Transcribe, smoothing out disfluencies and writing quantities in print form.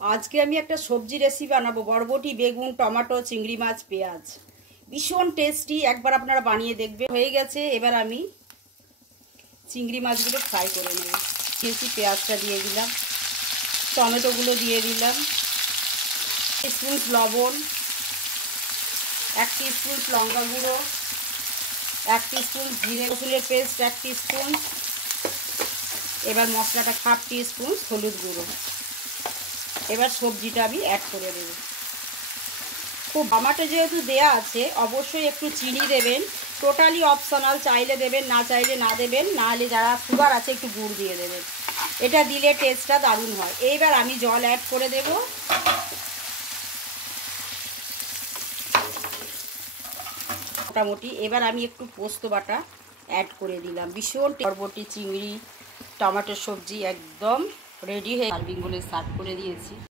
আজকে আমি একটা সবজি রেসিপি বানাবো, বরবটি, বেগুন, টমেটো, চিংড়ি মাছ, পেঁয়াজ। ভীষণ টেস্টি, একবার আপনারা বানিয়ে দেখবেন। হয়ে গেছে, এবার আমি চিংড়ি মাছগুলো ফ্রাই করে নেব। দিয়েছি, পেঁয়াজটা দিয়ে দিলাম, টমেটোগুলো দিয়ে দিলাম, স্পুন লবণ, 1 টিস্পুন লঙ্কা গুঁড়ো, 1 টিস্পুন জিরে রসুনের পেস্ট, 1 টিস্পুন। এবার মশলাটা 1/2 টিস্পুন হলুদ গুঁড়ো। এবার সবজিটা আমি অ্যাড করে দেব। খুব টমেটো যেহেতু দেয়া আছে, অবশ্যই একটু চিনি দেবেন। টোটালি অপশনাল, চাইলে দেবেন, না চাইলে না দেবেন। নাহলে যারা সুগার আছে একটু গুড় দিয়ে দেবেন, এটা দিলে টেস্টটা দারুণ হয়। এইবার আমি জল অ্যাড করে দেব। মোটামুটি এবার আমি একটু পোস্ত বাটা অ্যাড করে দিলাম। ভীষণ বরবটি, চিংড়ি, টমেটোর সবজি একদম রেডি হয়ে সার্ভিং বলে সার্ভ করে দিয়েছি।